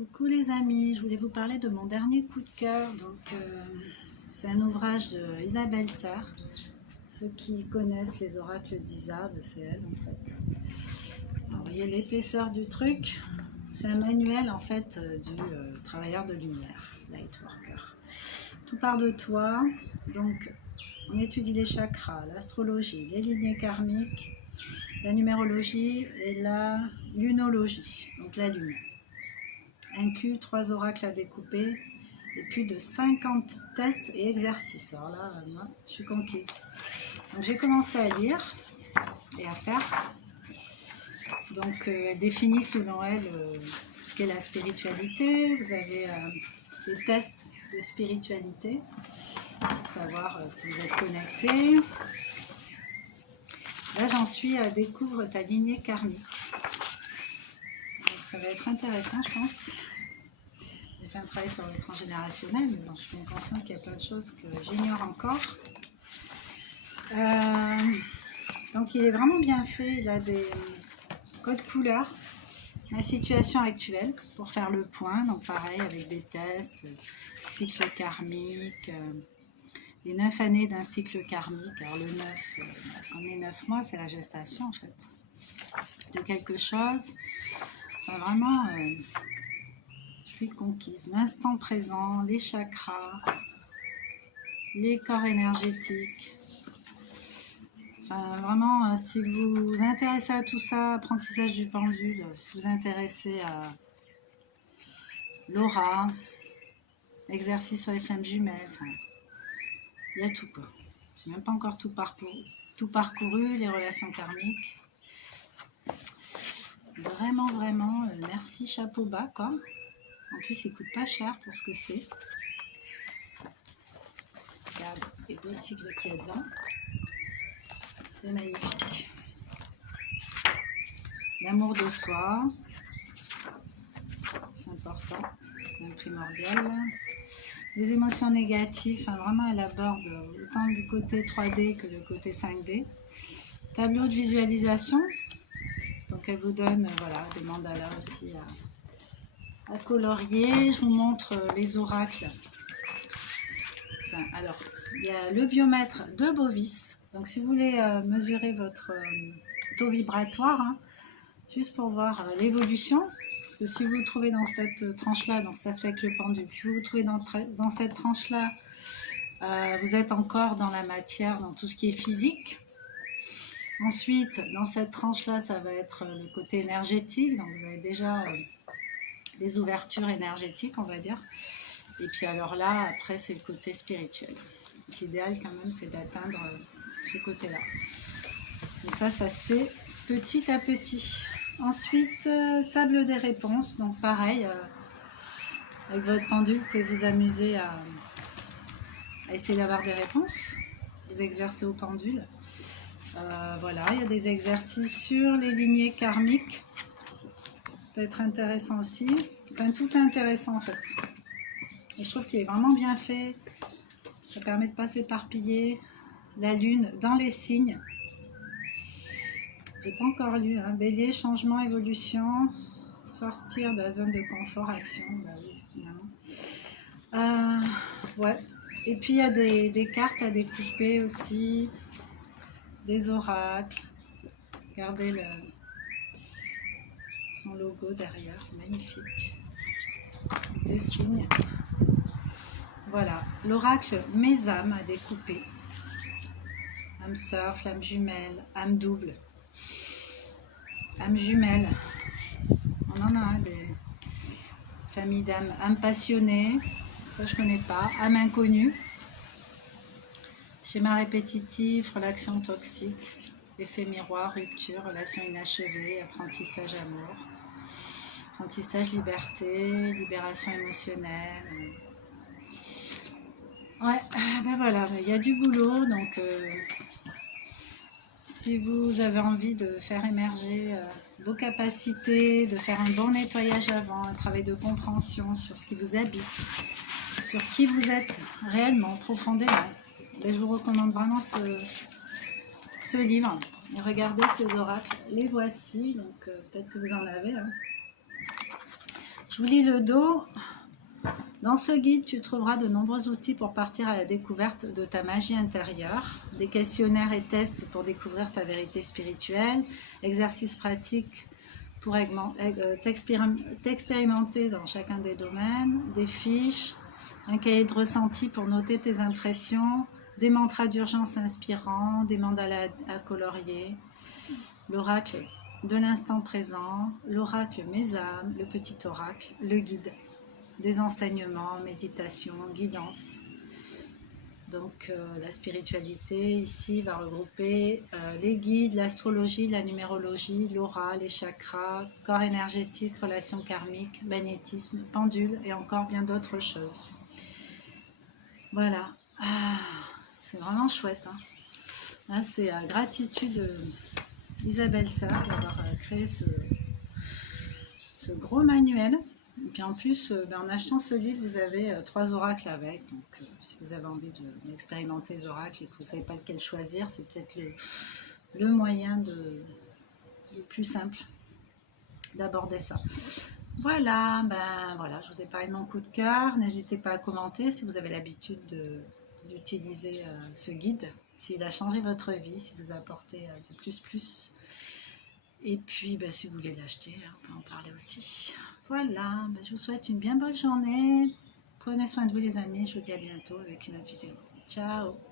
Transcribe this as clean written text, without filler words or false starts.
Coucou les amis, je voulais vous parler de mon dernier coup de cœur. C'est un ouvrage de Isabelle Serres. Ceux qui connaissent les oracles d'Isa, c'est elle en fait. Alors, vous voyez l'épaisseur du truc, c'est un manuel en fait du travailleur de lumière, Lightworker. Tout part de toi, donc on étudie les chakras, l'astrologie, les lignées karmiques, la numérologie et la lunologie, donc la lune. Inclus 3 oracles à découper et plus de 50 tests et exercices. Alors là, moi, je suis conquise. Donc j'ai commencé à lire et à faire. Donc elle définit selon elle ce qu'est la spiritualité. Vous avez des tests de spiritualité pour savoir si vous êtes connecté. Là j'en suis à découvre ta lignée karmique. Donc, ça va être intéressant je pense. J'ai fait un travail sur le transgénérationnel, mais bon, je suis bien consciente qu'il y a plein de choses que j'ignore encore. Donc il est vraiment bien fait, il a des codes couleurs, ma situation actuelle pour faire le point, donc pareil avec des tests, cycle karmique, les 9 années d'un cycle karmique. Alors le 9, comme les 9 mois, c'est la gestation en fait, de quelque chose. Enfin vraiment... Je suis conquise, l'instant présent, les chakras, les corps énergétiques. Enfin, vraiment, si vous vous intéressez à tout ça, apprentissage du pendule, si vous vous intéressez à l'aura, exercice sur les flammes jumelles, enfin, il y a tout quoi. Je n'ai même pas encore tout parcouru, les relations karmiques. Vraiment, vraiment, merci, chapeau bas quoi. En plus, il coûte pas cher pour ce que c'est. Regarde les beaux cycles qu'il y a dedans. C'est magnifique. L'amour de soi, c'est important, c'est primordial. Les émotions négatives, enfin, vraiment elle aborde autant du côté 3D que le côté 5D. Tableau de visualisation, donc elle vous donne voilà, des mandalas aussi à colorier. Je vous montre les oracles. Enfin, alors, il y a le biomètre de Bovis. Donc si vous voulez mesurer votre taux vibratoire, hein, juste pour voir l'évolution, parce que si vous vous trouvez dans cette tranche-là, donc ça se fait avec le pendule, si vous vous trouvez dans cette tranche-là, vous êtes encore dans la matière, dans tout ce qui est physique. Ensuite, dans cette tranche-là, ça va être le côté énergétique, donc vous avez déjà des ouvertures énergétiques, on va dire. Et puis alors là, après, c'est le côté spirituel. Donc l'idéal quand même, c'est d'atteindre ce côté-là. Et ça se fait petit à petit. Ensuite, table des réponses. Donc pareil, avec votre pendule, vous pouvez vous amuser à essayer d'avoir des réponses, vous exercer au pendule. Voilà, il y a des exercices sur les lignées karmiques. Ça peut être intéressant aussi. Enfin, tout est intéressant en fait. Et je trouve qu'il est vraiment bien fait. Ça permet de ne pas s'éparpiller. La lune dans les signes. J'ai pas encore lu. Hein. Bélier, changement, évolution, sortir de la zone de confort, action. Bah oui, finalement. Ouais. Et puis il y a des cartes à découper aussi, des oracles. Regardez son logo derrière, c'est magnifique. 2 signes. Voilà, l'oracle Mes âmes à découper. Âme sœur, flamme jumelle, âme double. Âme jumelle. On en a hein, des familles d'âmes. Âme passionnée, ça je connais pas. Âme inconnue. Schéma répétitif, relation toxique. Effet miroir, rupture, relation inachevée, apprentissage amour. Apprentissage liberté, libération émotionnelle. Ouais, ben voilà, il y a du boulot, donc si vous avez envie de faire émerger vos capacités, de faire un bon nettoyage avant, un travail de compréhension sur ce qui vous habite, sur qui vous êtes réellement, profondément, ben je vous recommande vraiment ce livre. Et regardez ces oracles, les voici, donc peut-être que vous en avez. Hein. Je vous lis le dos. Dans ce guide, tu trouveras de nombreux outils pour partir à la découverte de ta magie intérieure, des questionnaires et tests pour découvrir ta vérité spirituelle, exercices pratiques pour t'expérimenter dans chacun des domaines, des fiches, un cahier de ressenti pour noter tes impressions, des mantras d'urgence inspirants, des mandalas à colorier, l'oracle de l'instant présent, l'oracle mes âmes, le petit oracle, le guide, des enseignements, méditation, guidance. Donc la spiritualité ici va regrouper les guides, l'astrologie, la numérologie, l'aura, les chakras, corps énergétique, relations karmiques, magnétisme, pendule et encore bien d'autres choses. Voilà, c'est vraiment chouette. Hein. Là, c'est gratitude Isabelle Sarr d'avoir créé ce gros manuel. Et puis en plus, en achetant ce livre, vous avez 3 oracles avec. Donc si vous avez envie d'expérimenter les oracles et que vous ne savez pas lequel choisir, c'est peut-être le moyen le plus simple d'aborder ça. Voilà, voilà, je vous ai parlé de mon coup de cœur. N'hésitez pas à commenter si vous avez l'habitude d'utiliser ce guide, s'il a changé votre vie, si vous a apporté du plus. Et puis, si vous voulez l'acheter, on peut en parler aussi. Voilà, je vous souhaite une bien bonne journée. Prenez soin de vous les amis, je vous dis à bientôt avec une autre vidéo. Ciao!